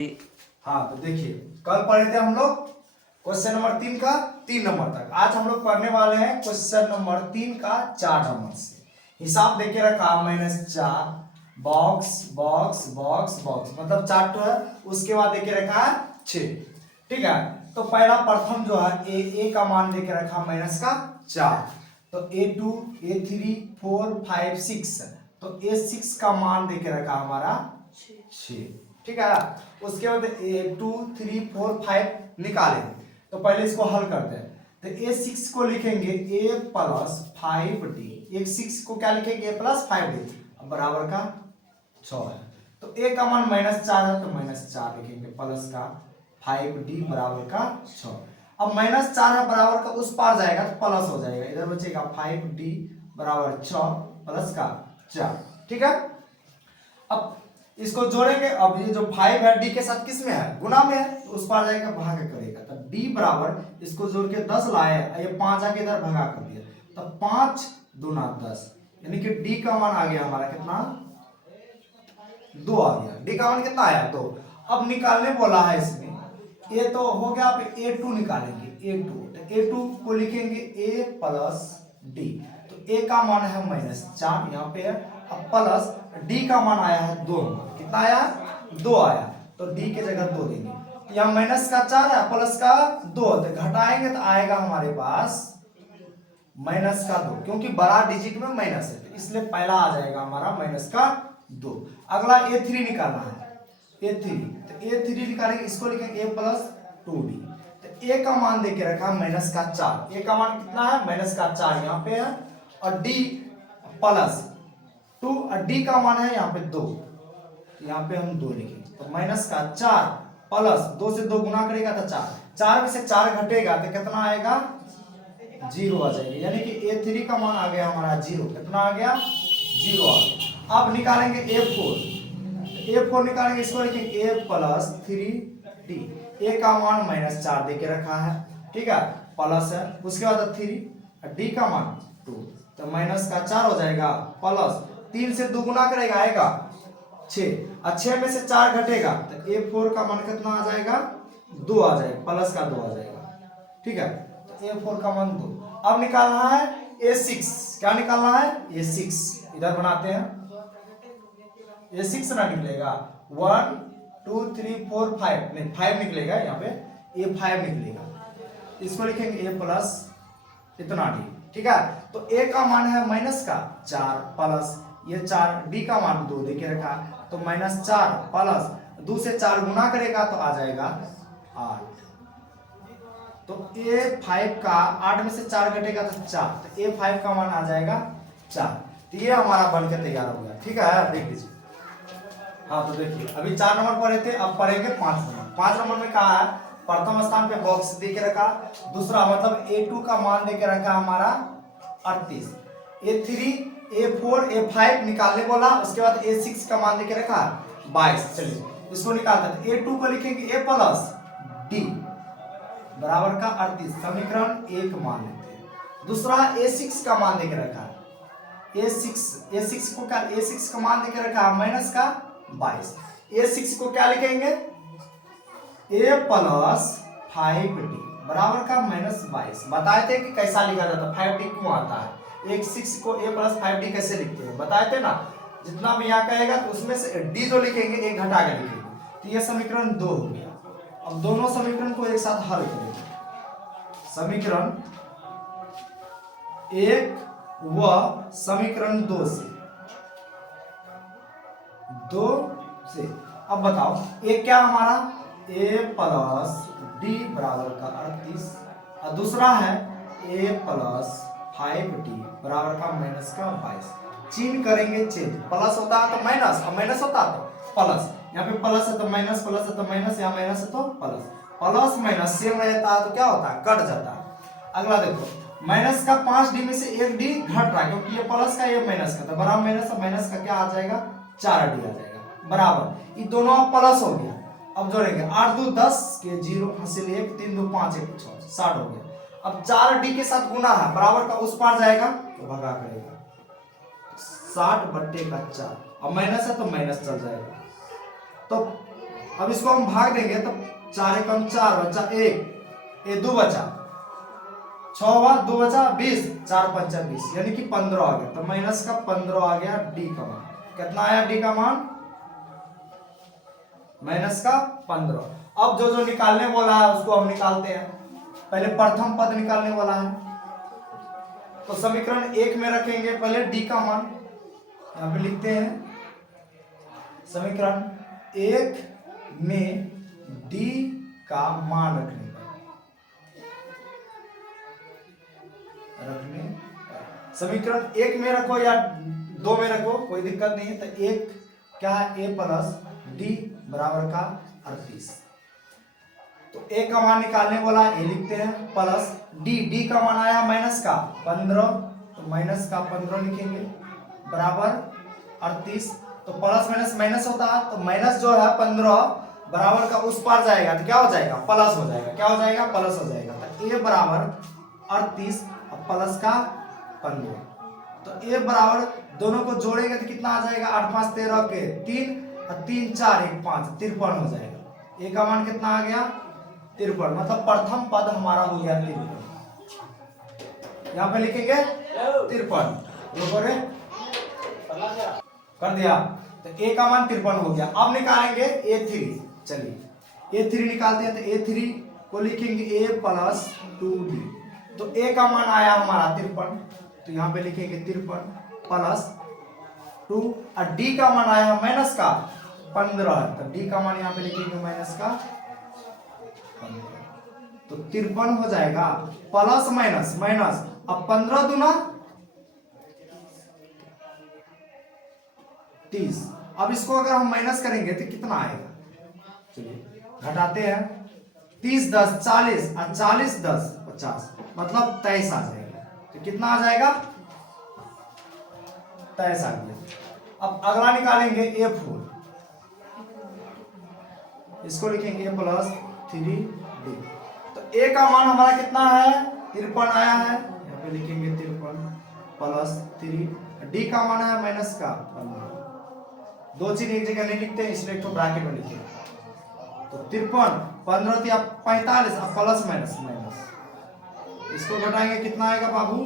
हाँ तो देखिए, कल पढ़े थे हम लोग क्वेश्चन नंबर 3 का 3 नंबर तक। आज हम लोग पढ़ने वाले हैं क्वेश्चन नंबर 3 का 4 नंबर से। हिसाब देके रखा -4 बॉक्स बॉक्स बॉक्स बॉक्स, मतलब 4 तो है, उसके बाद देके रखा है 6। ठीक है, तो पहला प्रथम जो है ए का मान देके रखा -4, तो A2 A3 4 5 6, तो A6 का मान देके रखा हमारा 6। ठीक है, उसके बाद A2 3 4 5 निकालेंगे, तो पहले इसको हल करते हैं। तो A6 को लिखेंगे A प्लस 5D, एक 6 को क्या लिखेंगे A प्लस 5D बराबर का 6 है। तो A का मान -4 है, तो -4 लिखेंगे प्लस का 5D बराबर का 6। अब -4 है बराबर का उस पार जाएगा तो प्लस हो जाएगा, इधर बचेगा 5D बराबर 6 प्लस का 4। ठीक है, अब इसको जोड़ेंगे। अब ये जो 5 है D के साथ किस में है, गुना में है, तो उस पार जाएगा भाग करेगा, तो D बराबर इसको जोड़ के 10 लाए, ये 5 आके इधर भगा कर दिया, तो 5 दूना 10, यानी कि D का मान आ गया हमारा कितना 2 आ गया। D का मान कितना आया 2। अब निकालने बोला है इसमें, ये तो हो गया, आप A2 निकालेंगे। A2 तो A2 को लिखेंगे A प्लस D, तो A का मान है -4 यहाँ पे है, अब प्लस D का मान आया है 2, कितना आया 2 आया, तो D के जगह 2 देंगे। तो यहाँ -4 है प्लस का 2, तो घटाएंगे तो आएगा हमारे पास -2, क्योंकि बड़ा डिजिट में माइनस है, तो इसलिए पहला आ जाएगा हमारा -2। अगला A3 निकालना है, A3, तो A3 निकालेंगे, इसको लिखेंगे A प्लस 2D, तो A का मान देके रखा -4, A का मान कितना है -4 यहाँ पे है, और D प्लस 2, और D का मान है यहाँ पे 2, यहाँ पे हम 2 लिखेंगे, तो -4 प्लस 2 से 2 गुना करेगा तो 4 में से 4 घटेगा तो कितना आएगा 0 आ जाएगा, यानी कि A3 का मान आ गया हमारा 0। कितना आ गया 0 आ गया। अब निकालेंगे A4 निकालेंगे, इसको लिखेंगे A प्लस 3D, A का मान -4 देके रखा है, ठीक है, प्लस है, उसके बाद 3, D का मान 2, तो -4 हो जाएगा, प्लस 3 से 2 गुना करेगा आएगा 6, और 6 में से 4 घटेगा तो A4 का मान कितना आ जाएगा 2 आ जाएगा, प्लस का 2 आ जाएगा। ठीक है, तो A4 का मान 2। अब निकालना है A6, क्या निकालना है A6, इधर बनाते हैं, A6 ना निकलेगा 1 2 3 4 5, नहीं 5 निकलेगा, यहाँ पे A5 निकलेगा, इसको लिखेंगे A प्लस इतना D। ठीक है, तो A का मान है -4 प्लस ये 4, D का मान 2 देके रखा, तो -4 प्लस 2 से 4 गुना करेगा तो आ जाएगा 8, तो A5 का 8 में से 4 घटेगा तो 4, तो A5 का मान आ जाएगा 4। तो ये हमारा बनकर तैयार हो गया। ठीक है, देख लीजिए। हाँ तो देखिए, अभी 4 नंबर पढ़े थे, अब पढ़ेंगे 5 नंबर। 5 नंबर में कहा है प्रथम स्थान पे बॉक्स देके रखा, दूसरा मतलब A2 का मान देके रखा हमारा 38, A3 A4 A5 निकालने बोला, उसके बाद A6 का मान देके रखा 22। चलिए इसको निकालते हैं, A2 को लिखेंगे A प्लस D बराबर का 38, समीकरण 1 मान लेते हैं। दूसरा A6 का मान देके रखा है, A6 को क्या, A6 का मान देके रखा है -22, A6 को क्या लिखेंगे A प्लस 5D बराबर का -22। बताए थे कि कैसा लिखा जाता, 5D क्यों आता है, एक 6 को A प्लस 5D कैसे लिखते हैं, बताए थे ना। जितना भी यहाँ कहेगा तो उसमें से D जो लिखेंगे एक घटा के लिखेंगे, तो ये समीकरण 2 हो गया। अब दोनों समीकरण को एक साथ हल करेंगे, समीकरण 1 व समीकरण 2 से। अब बताओ एक क्या हमारा A प्लस D बराबर का 38, और दूसरा है A प्लस 5D बराबर का -22। चिन्ह करेंगे चेंज, प्लस होता है तो माइनस, और माइनस होता है तो प्लस, यहाँ पे प्लस है तो माइनस, प्लस है तो माइनस, यहाँ माइनस है तो प्लस, प्लस माइनस सेम रहता है तो क्या होता है कट जाता है। अगला देखो, माइनस का 5D में से 1D घट रहा है, क्योंकि ये प्लस का ये माइनस का, तो बराबर माइनस, माइनस का क्या आ जाएगा 4D आ जाएगा बराबर, ये दोनों अब प्लस हो गया। अब जोड़ेंगे 8 2 10 के 0 हासिल 1 3 2 5 1 6 60 हो गया। अब 4D के साथ गुना है, बराबर का उस पार जाएगा तो भगा करेगा, 60 बट्टे का 4, अब माइनस है तो माइनस चल जाएगा, तो अब इसको हम भाग देंगे तो 4 एकम 4 बचा 1, ये 2 बचा 6 हुआ, 2 बचा 20, 4 पंचा 20 यानी कि 15 आ गया। तो माइनस का 15 आ गया डी का मान। कितना आया डी का मान? माइनस का 15। अब जो जो निकालने वाला है उसको हम निकालते हैं। पहले प्रथम पद निकालने वाला है तो समीकरण 1 में रखेंगे पहले डी का मान, यहां पे लिखते हैं समीकरण 1 में डी का मान रखने समीकरण 1 में रखो या 2 में रखो कोई दिक्कत नहीं है। तो 1 क्या है? a प्लस डी बराबर का 38। तो a का मान निकालने वाला a लिखते हैं प्लस डी का मान आया माइनस का 15, तो माइनस का 15 लिखेंगे बराबर 38। तो प्लस माइनस माइनस होता है, तो माइनस जो है 15 बराबर का उस पार जाएगा तो क्या हो जाएगा? प्लस हो जाएगा। क्या हो जाएगा? प्लस हो जाएगा। तो a बराबर 38 और प्लस का 15। तो a बराबर दोनों को जोड़ेंगे तो कितना आ जाएगा? 8 5 13 के 3 और 3 4 1 5 53 हो जाएगा। a का मान कितना आ गया? 53। मतलब प्रथम पद हमारा हो गया 53। यहाँ पे लिखेंगे 53। कर दिया। तो a का मान 53 हो गया। अब निकालेंगे a3। चलिए a3 निकालते हैं। तो a3 को लिखेंगे a प्लस 2d। तो a का मान आया हमारा 53, तो यहाँ पे लिखेंगे 53 प्लस 2 और d का मान आया माइनस का 15, तो d का मान यहाँ पे लिखेंगे माइनस का 15। तो 53 हो जाएगा प्लस माइनस माइनस, अब 15 दूना 30। अब इसको अगर हम माइनस करेंगे तो कितना आएगा? चलिए घटाते हैं। 30 10 40 और 40 10 50, मतलब 23 आ जाएगा। तो कितना आ जाएगा? 23 आ गया। अब अगला निकालेंगे a4। इसको लिखेंगे a प्लस 3d। तो a का मान हमारा कितना है? 53 आया है, यहाँ पे लिखेंगे 53 प्लस 3। d का मान है माइनस का 15। दो चीज एक जगह नहीं लिखते हैं इसलिए एक तो ब्रैकेट में लिखे। तो 53 15 दिया 45 अब प्लस माइनस माइनस, इसको घटाएंगे कितना आएगा बाबू?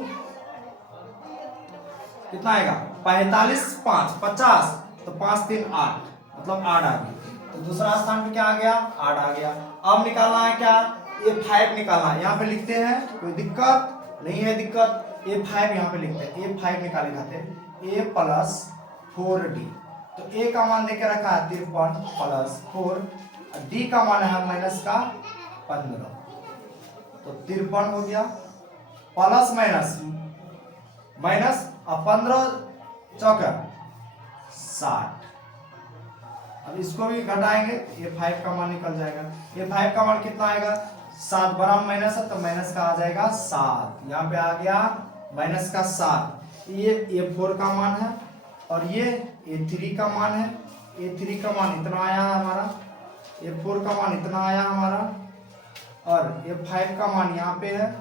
कितना आएगा? 45 5 50, तो 5 3 8, मतलब 8 आ गया। तो दूसरा स्थान पे क्या आ गया? 8 आ गया। अब निकालना है क्या? a5 निकालना है। यहाँ पे लिखते हैं, कोई दिक्कत नहीं है। दिक्कत a5 यहाँ पे लिखते हैं। a5 निकाले खाते a प्लस 4d। तो a का मान देके रखा है 53 प्लस 4, d का मान है माइनस का 15। तो 53 हो गया प्लस माइनस माइनस, अब 15 चौका 60। अब इसको भी घटाएंगे, ये 5 का मान निकल जाएगा। ये 5 का मान कितना आएगा? 7 बराबर माइनस है, तो माइनस का आ जाएगा 7। यहाँ पे आ गया माइनस का 7। ये 4 का मान है और ये a3 का मान है। a3 का मान इतना आया है हमारा, a4 का मान इतना आया हमारा, और a5 का मान यहाँ पे है।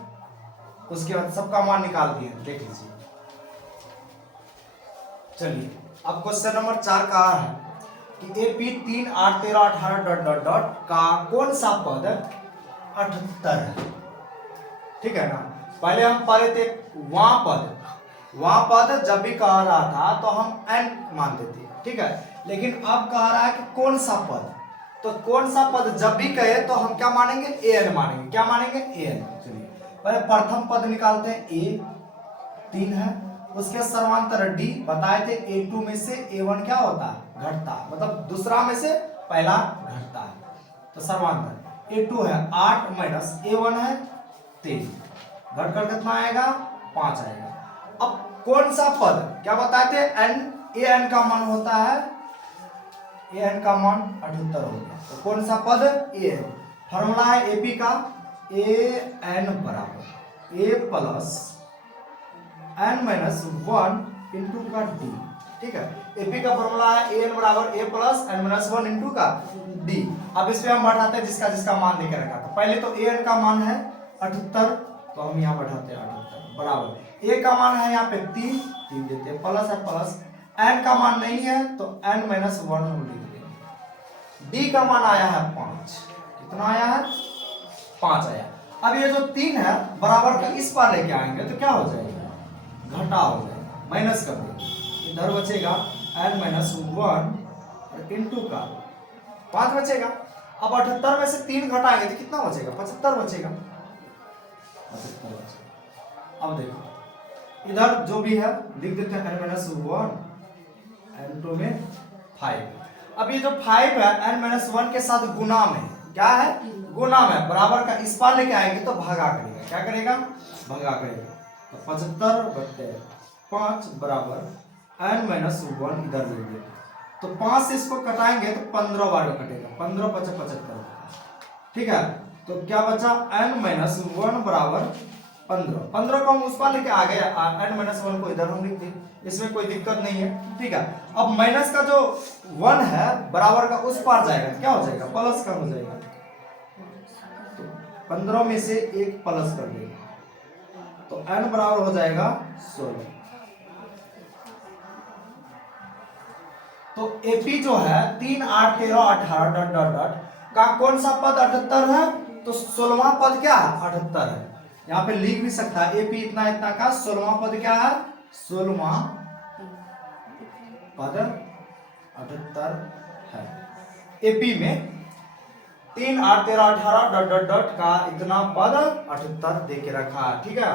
उसके बाद सबका मान निकाल दिए, देख लीजिए। चलिए अब क्वेश्चन नंबर 4 कहा है कि AP 3 8 13 18 डॉट डॉट डॉट का कौन सा पद 78 है? ठीक है ना। पहले हम पढ़े थे वहां पद जब भी कह रहा था तो हम n मानते थे, ठीक है। लेकिन अब कह रहा है कि कौन सा पद, तो कौन सा पद जब भी कहे तो हम क्या मानेंगे? an मानेंगे। क्या मानेंगे? an। चलिए पहले प्रथम पद निकालते हैं। a 3 है, उसके सर्वांतर d बताए थे। a2 में से a1 क्या होता है? घटता, मतलब दूसरा में से पहला घटता है। तो सर्वांतर a2 है 8 माइनस a1 है 3, घटकर कितना आएगा? 5 आएगा। अब कौन सा पद क्या बताए थे? n, an का मान होता है, an का मान 78 हो गया। तो कौन सा पद? an। फॉर्मूला है AP का, an बराबर a plus n minus 1 into का d, ठीक है। AP का फॉर्मूला है an बराबर a plus n minus 1 into का d। अब इस पे हम बढ़ाते हैं जिसका जिसका मान देकर रखा था। पहले तो an का मान है 78, तो हम यहाँ बढ़ाते हैं 78 बराबर a का मान है यहाँ पे 3 देते हैं, प्लस है प्लस, n का मान नहीं है तो n माइनस 1 हम लिख देंगे। डी का मान आया है 5। कितना आया है? 5 आया। अब ये जो 3 है बराबर का इस पार लेके आएंगे तो क्या हो जाएगा? घटा हो जाएगा, माइनस कर देंगे। इधर बचेगा n-1 इंटू का 5 बचेगा। अब 78 में से 3 घटाएंगे तो कितना बचेगा? 75 बचेगा। 75 बचेगा। अब देखो इधर जो भी है लिख देते हैं n-1 n2 में 5। अब ये जो 5 है n-1 के साथ गुना में, क्या है? गुना में, बराबर का इस पार लेके आएंगे तो भागा करेगा। क्या करेगा? भागा करेगा। तो 75/5 बराबर n-1 इधर ले लेंगे तो 5 से इसको कटाएंगे तो 15 बार में कटेगा। 15 × 5 = 75। ठीक है, तो क्या बचा? n-1 बराबर 15। 15 को हम उस पार लेके आ गए, n-1 को इधर हम लिख दें, इसमें कोई दिक्कत नहीं है। ठीक है, अब माइनस का जो 1 है बराबर का उस पार जाएगा तो क्या हो जाएगा? प्लस का हो जाएगा। तो 15 में से 1 प्लस कर देगा तो n बराबर हो जाएगा 16। तो एपी जो है 3, 8, 13, 18 डॉट डॉट डॉट का कौन सा पद 78 है? तो 16वां पद क्या है? 78 है। यहाँ पे लिख भी सकता है एपी इतना इतना का 16वां पद क्या है? 16वां पद 78 है। एपी में 3, 8, 13, 18 डॉट डॉट डॉट का इतना पद 78 दे के रखा है। ठीक है।